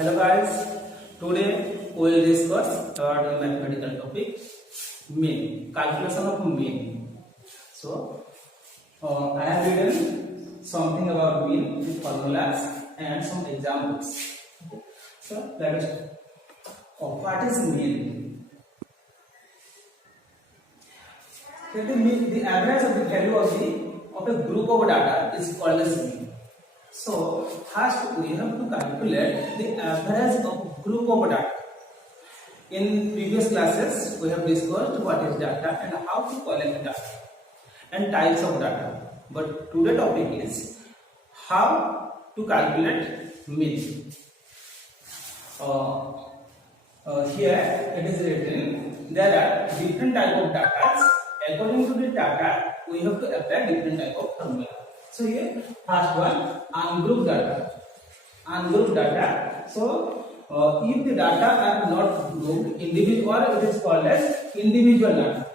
Hello guys, today we will discuss about a mathematical topic mean, calculation of mean. So, I have written something about mean with formulas and some examples. So, let us start. What is mean? The average of the value of a group of data is called as mean. So, first we have to calculate the average of a group of data. In previous classes, we have discussed what is data and how to collect data and types of data. But today's topic is how to calculate mean. Here it is written there are different type of data. According to the data, we have to apply different type of formula. So here first one, ungrouped data. Ungrouped data. So if the data are not grouped individual, it is called as individual data.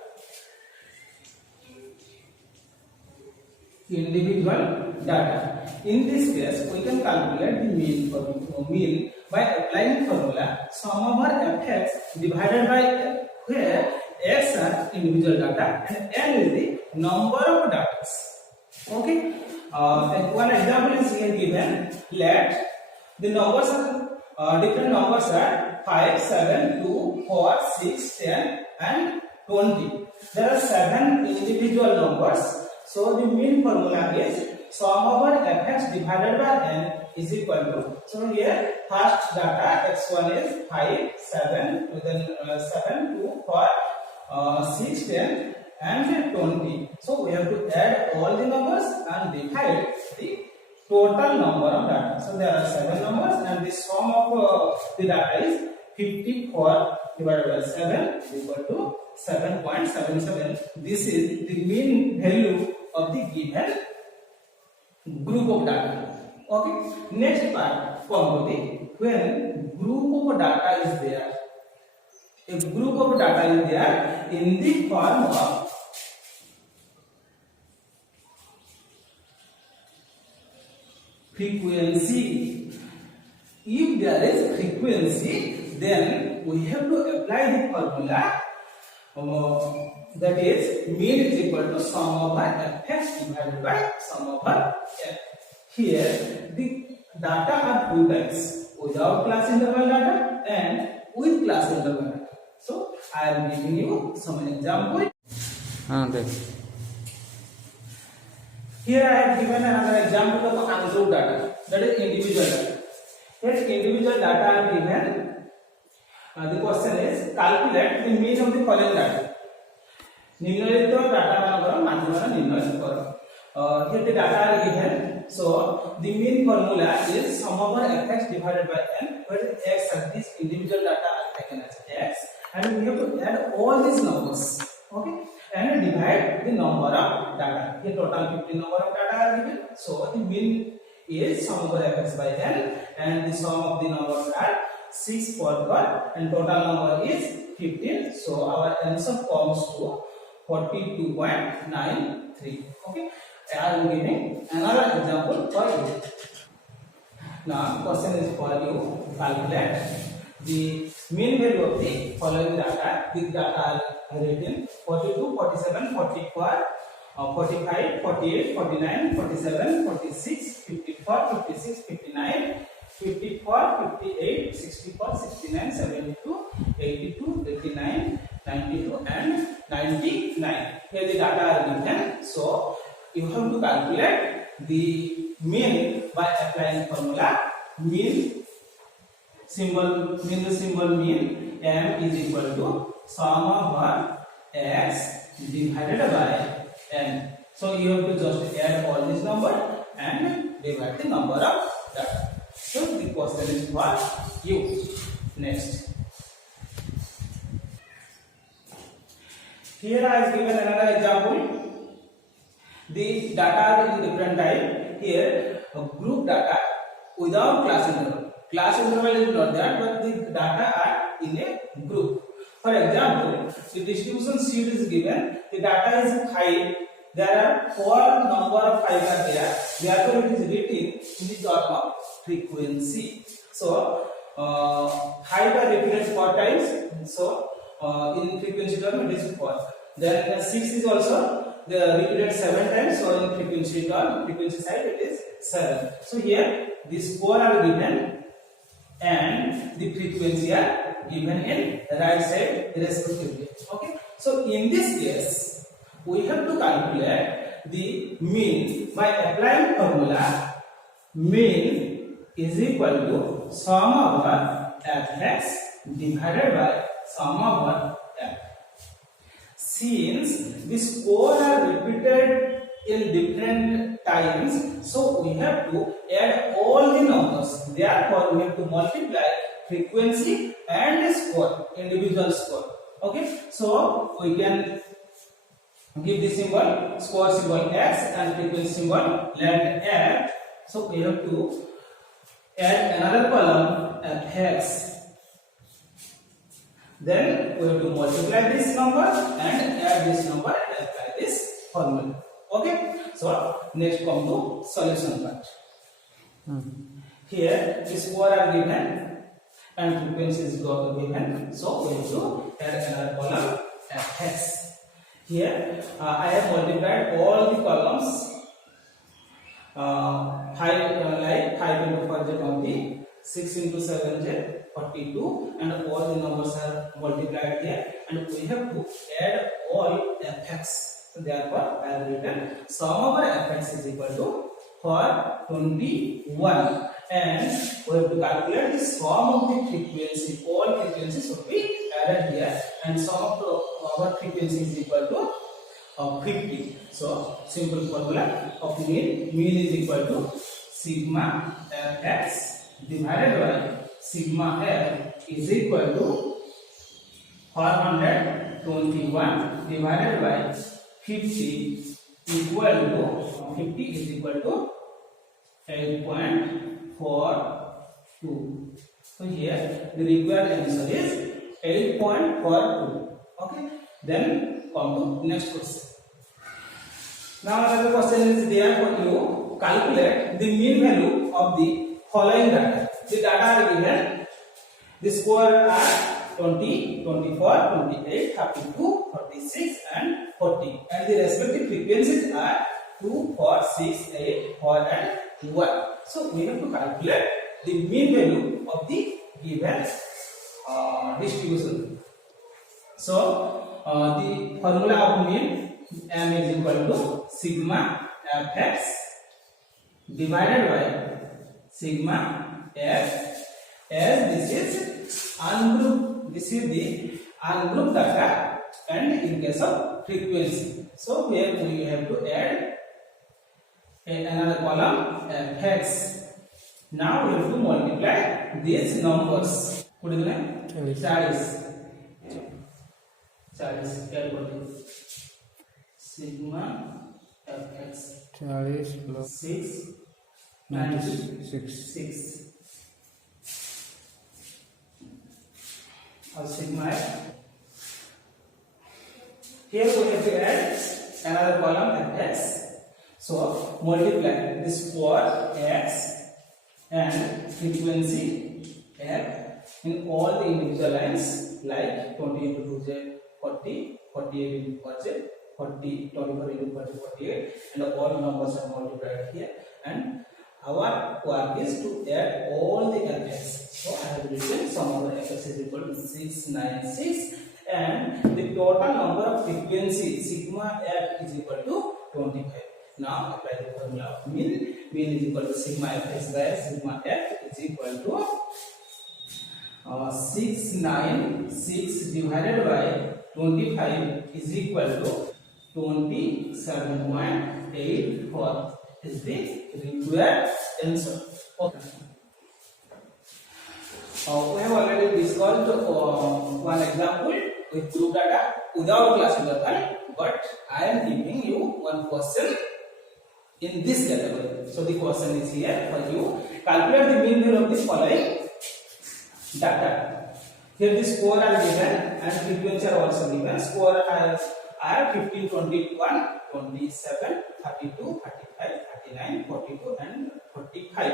Individual data. In this case, we can calculate the mean by applying formula sum over fx divided by f, where x are individual data and n is the number of data. Okay. One example is here given. Let the numbers are different numbers are 5, 7, 2, 4, 6, 10 and 20. There are 7 individual numbers. So the mean formula is sum over fx divided by n is equal to. So here first data x1 is 5, 7, then 7, 2, 4, 6, 10 and 20. So we have to add all the numbers and divide the total number of data. So there are 7 numbers and the sum of the data is 54 divided by 7 equal to 7.77. This is the mean value of the given group of data. Okay. Next part, formula. When group of data is there, a group of data is there in the form of frequency. If there is frequency, then we have to apply the formula that is mean is equal to sum over fx divided by sum over f. Here the data are two types, without class interval data and with class interval data. So I am giving you some example. Okay. Here I have given another example of ungrouped data, that is individual data. Here individual data are given. The question is calculate the mean of the following data. निम्नलिखित data मानकर माध्यम निर्णय करो. Here the data are given. So the mean formula is sum over fx divided by n, where x and these individual data are taken as x, and we have to add all these numbers. Okay, and divide the number of data. Here total 50 number of data are given. So the mean is sum over fx by n, and the sum of the numbers are 6 for God, and total number is 15. So our answer comes to 42.93. Okay, I am giving another example for you. Now question is for you. Calculate the mean value of the following data. The data are written 42, 47, 44, 45, 48, 49, 47, 46, 54, 56, 59, 54, 58, 64, 69, 72, 82, 89, 92 and 99. Here the data are given. So you have to calculate the mean by applying formula mean symbol mean m is equal to sum over x divided by n. So you have to just add all this number and divide the number of data. So the question is for you. Next. Here I have given another example. The data are in different type. Here group data without class interval. Class interval is not there, but the data are in a group. For example, the distribution sheet is given. The data is 5. There are 4 number of 5 are there. Therefore, it is written in the term of frequency. So 5 are repeated 4 times, so in frequency term it is 4. Then 6 is also repeated 7 times, so in frequency term, frequency side it is 7. So here these 4 are given and the frequency are given in right side respectively. Okay, so in this case we have to calculate the mean by applying formula. Mean is equal to sum over fx divided by sum over f. Since these 4 are repeated in different times, so we have to add all the numbers. Therefore, we have to multiply frequency and score, individual score. Okay, so we can give the symbol, score symbol x and frequency symbol let f. So we have to add another column fx. Then we have to multiply this number and add this number and apply this formula. Okay, so next come to solution part. Here this 4 are given and frequency is given, so we have to add another column fx. Here I have multiplied all the columns 5 like 5 into 4 is 20, 6 into 7 is 42, and all the numbers are multiplied here, and we have to add all fx. Therefore, I have written sum over fx is equal to 421, and we have to calculate the sum of the frequency. All frequencies should be added here, and sum of our frequency is equal to 50. So simple formula of mean is equal to sigma fx divided by sigma f is equal to 421 divided by 50 equal to 50 is equal to 8.42. So here the required answer is 8.42. Okay, then come to next question. Now another question is there for you. Calculate the mean value of the following data. The data are given. The score are 20, 24, 28, 32, 36 and 40, and the respective frequencies are 2, 4, 6, 8, 4 and 1. So we have to calculate the mean value of the given distribution. So the formula of mean m is equal to sigma fx divided by sigma f, as this is ungrouped. This is the ungrouped data, and in case of frequency, so here we have to add another column fx. Now we have to multiply these numbers. What is the name? 40 calculate sigma fx 40 plus 6 96 or sigma f. Here we have to add another column fx. So multiply this for x and frequency f in all the individual lines, like 20 into 2 is 40, 48 into 4 is 40, 24 into 4 is 48, and all numbers are multiplied here, and our work is to add all the fx. So I have written sum of the fx is equal to 696, and the total number of frequency sigma f is equal to 25. Now apply the formula of mean. Mean is equal to sigma fx by sigma f is equal to 696 divided by 25 is equal to 27.84 is the required answer. Okay. We have already discussed one example with group data without class interval, but I am giving you one question in this category. So the question is here for you. Calculate the mean value of this following data. Here the score are given and frequency are also given. Score are 15, 21, 27, 32, 35, 39, 42 and 45.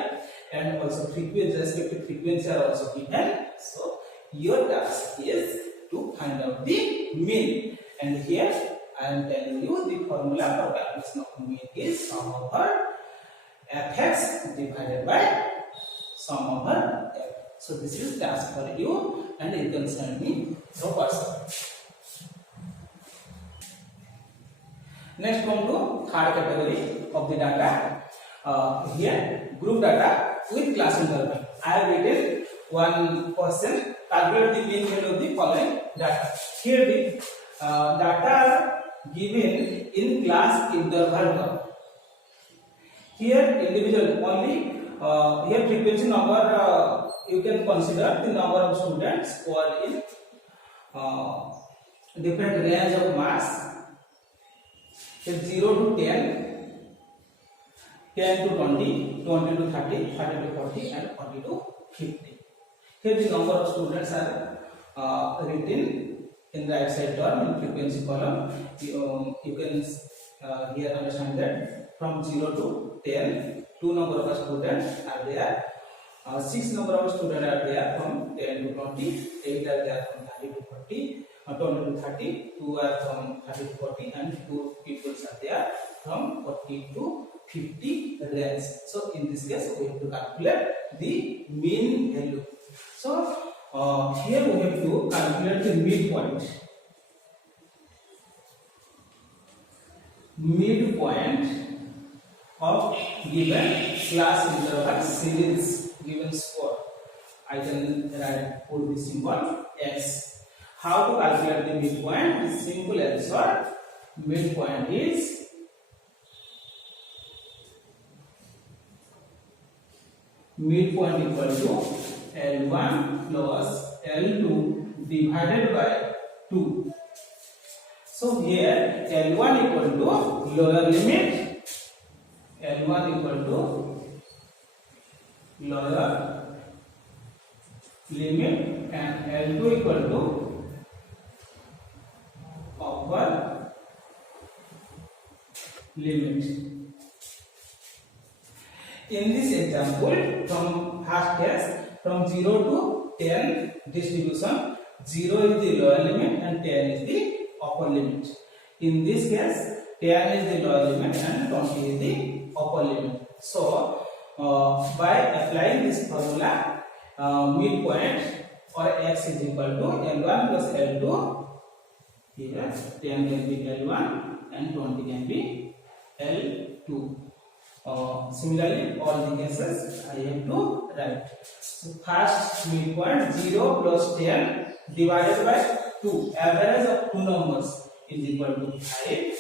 and also frequency, respective frequency are also given. So your task is to find out the mean, and here I am telling you the formula for calculation of mean is sum over fx divided by sum over f. So this is task for you, and you can send me the WhatsApp. Next, come to third category of the data. Here group data with class interval. I have written one question. Calculate the mean value of the following data. Here the data are given in class interval. Here individual only. Here frequency number, you can consider the number of students who are in different range of marks. 0 to 10, 10 to 20, 20 to 30, 30 to 40, and 40 to 50. Here the number of students are written in the right side term in frequency column. You can here understand that from 0 to 10, 2 number of students are there. 6 number of students are there from 10 to 20, 8 are there from 30 to 40. 20 to 30, 2 are from 30 to 40, and 2 people are there from 40 to 50 range. So in this case, we have to calculate the mean value. So here we have to calculate the midpoint. Midpoint of given class interval series given score. I can put the symbol x. How to calculate the midpoint? The simple answer: midpoint is midpoint equal to L1 plus L2 divided by 2. So here L1 equal to lower limit, L1 equal to lower limit, and L2 equal to upper limit. In this example, from first case, from 0 to 10 distribution, 0 is the lower limit and 10 is the upper limit. In this case, 10 is the lower limit and 20 is the upper limit. So by applying this formula, midpoint for x is equal to L1 plus L2. Here 10 can be L1 and 20 can be L2. Similarly, all the cases I have to write. So first midpoint 0 plus 10 divided by 2. Average of two numbers is equal to 5.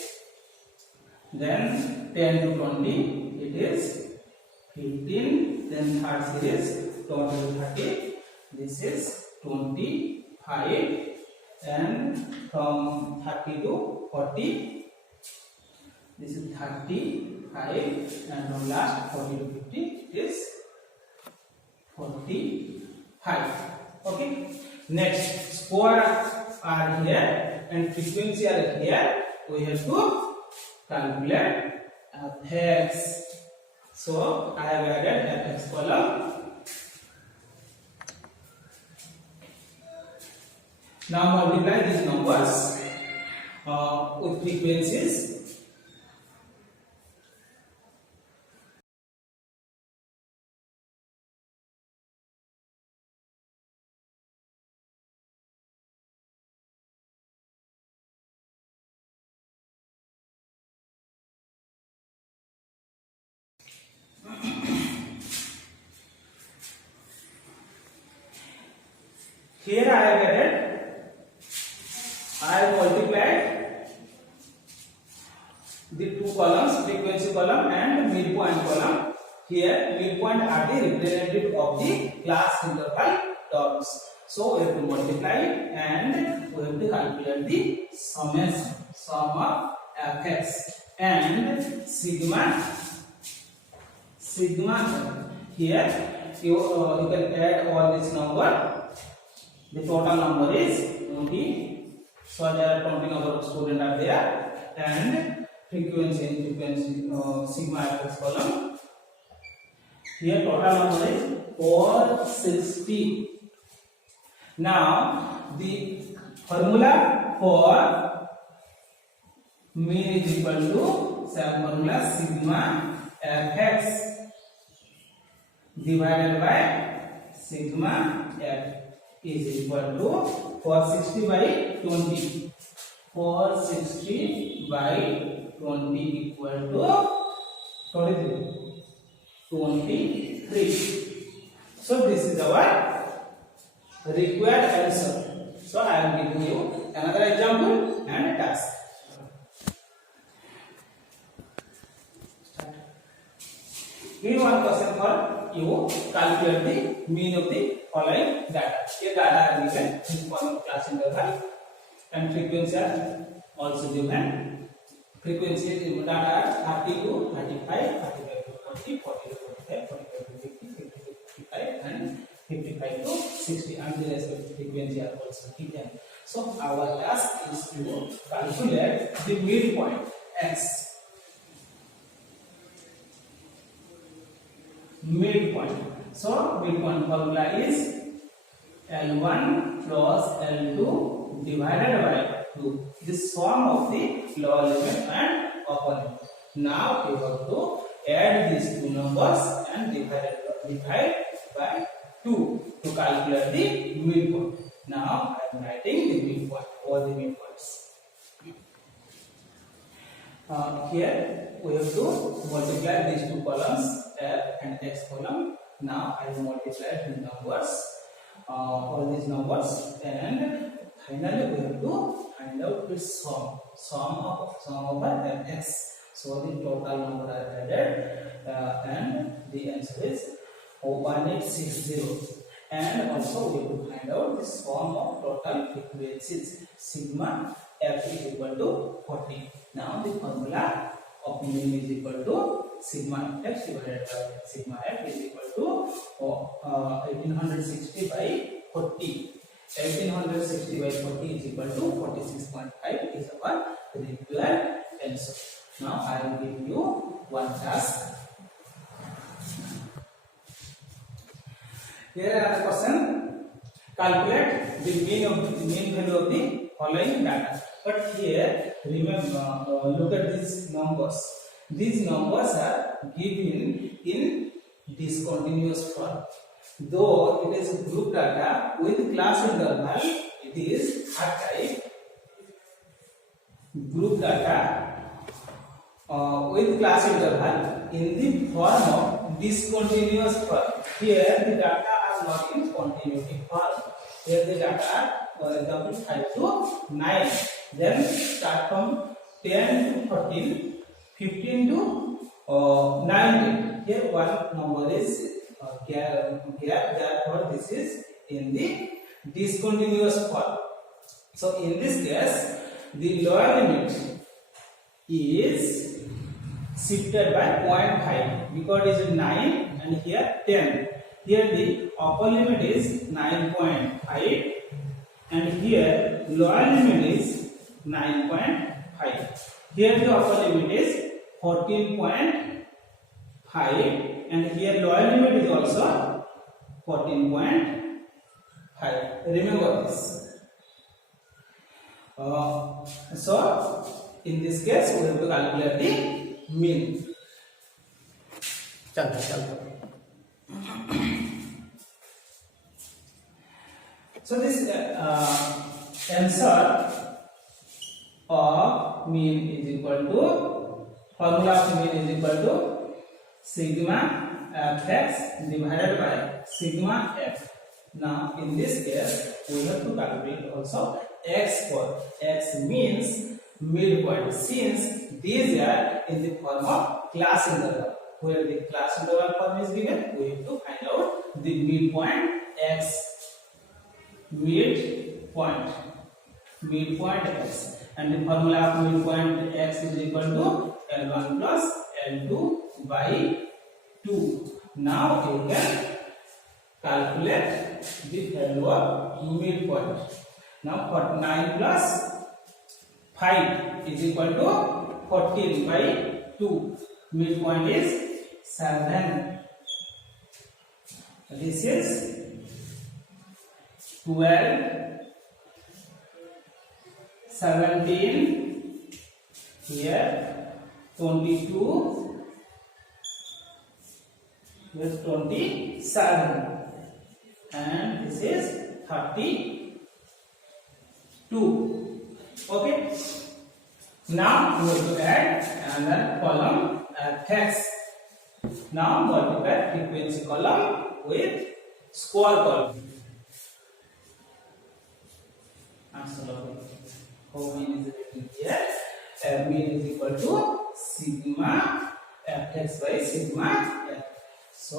Then 10 to 20, it is 15. Then third series 20 to 30. This is 25. And from 30 to 40, this is 35, and from last 40 to 50 is 45. Okay. Next, score are here and frequency are here. We have to calculate fx. So I have added fx column. Now multiply these numbers with frequencies. Here I have added, I have multiplied the two columns, frequency column and midpoint column. Here midpoint are the representative of the class interval terms. So we have to multiply it and we have to calculate the summation, sum of fx and sigma. Here you can add all this number. The total number is 20. So there are 20 number of students are there, and frequency sigma fx column. Here total number is 460. Now the formula for mean is equal to same formula sigma fx divided by sigma f is equal to 460 by 20. 460 by 20 equal to 23. So this is our required answer. So I am giving you another example and a task. Here one question for you: calculate the mean of the following data. Here data are given in form of class interval and frequency are also given. Frequency data are 30 to 35, 35 to 40, 40 to 45, 45 to 50, 50 to 55, and 55 to 60, and the rest of the frequency are also given. So our task is to calculate the midpoint x. Midpoint. So midpoint formula is L1 plus L2 divided by 2. The sum of the lower limit and upper limit. Now we have to add these two numbers and divide by 2 to calculate the midpoint. Now I am writing the midpoint or the midpoints. Here we have to multiply these two columns, f and x column. Now I will multiply the numbers, all these numbers, and finally we have to find out the sum over x. So the total number are added, and the answer is 1860. And also we have to find out the sum of total frequencies. Sigma f is equal to 40. Now the formula of mean is equal to sigma f divided by sigma f is equal to 1860 by 40. 1860 by 40 is equal to 46.5 is our required answer. Now I will give you one task. Here another question: calculate the mean value of the following data. But here remember, look at these numbers. These numbers are given in discontinuous form. Though it is group data with class interval, it is hard type. Group data with class interval in the form of discontinuous form. Here the data are not in continuity form. Here the data are, for example, 5 to 9. Then start from 10 to 14, 15 to 19. Here one number is gap. Therefore this is in the discontinuous form. So in this case, the lower limit is shifted by 0.5 because it is 9 and here 10. Here the upper limit is 9.5 and here lower limit is 9.5. Here the upper limit is 14.5 and here lower limit is also 14.5. Remember this. So in this case we have to calculate the mean. So this answer of mean is equal to, formula of mean is equal to sigma fx divided by sigma f. Now in this case we have to calculate also x for x means midpoint, since these are in the form of class interval. Where the class interval form is given, we have to find out the midpoint x. Midpoint x, and the formula of midpoint x is equal to L1 plus L2 by 2. Now you can calculate the value of midpoint. Now 9 plus 5 is equal to 14 by 2. Midpoint is 7. This is 12, 17, here 22, here 27, and this is 32. Okay. Now we will add another column fx. Now multiply frequency column with square column. How mean is written here? Mean is equal to sigma fx by sigma f. So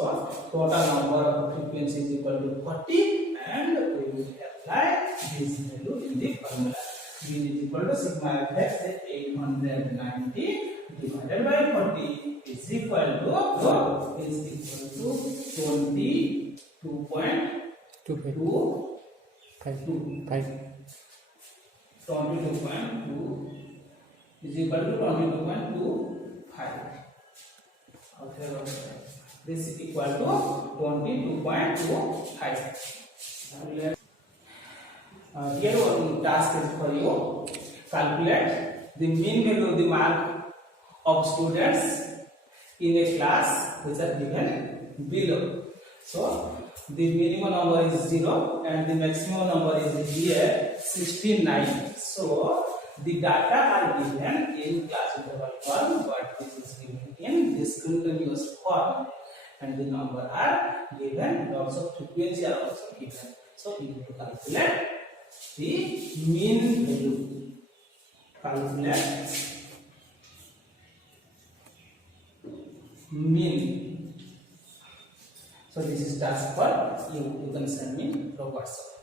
total number of frequency is equal to 40, and we will apply this value in the formula. Mean is equal to sigma fx 890 divided by 40 is equal to 22.2 is equal to 22.25. This is equal to 22.25. Here one task is for you. Calculate the mean value of the mark of students in a class which are given below. So the minimum number is 0 and the maximum number is here 69. So the data are given in class interval form, but this is given in discontinuous form, and the number are given and also frequency are also given. So we need to calculate the mean value. Calculate mean. So this is task for you. You can send me through WhatsApp.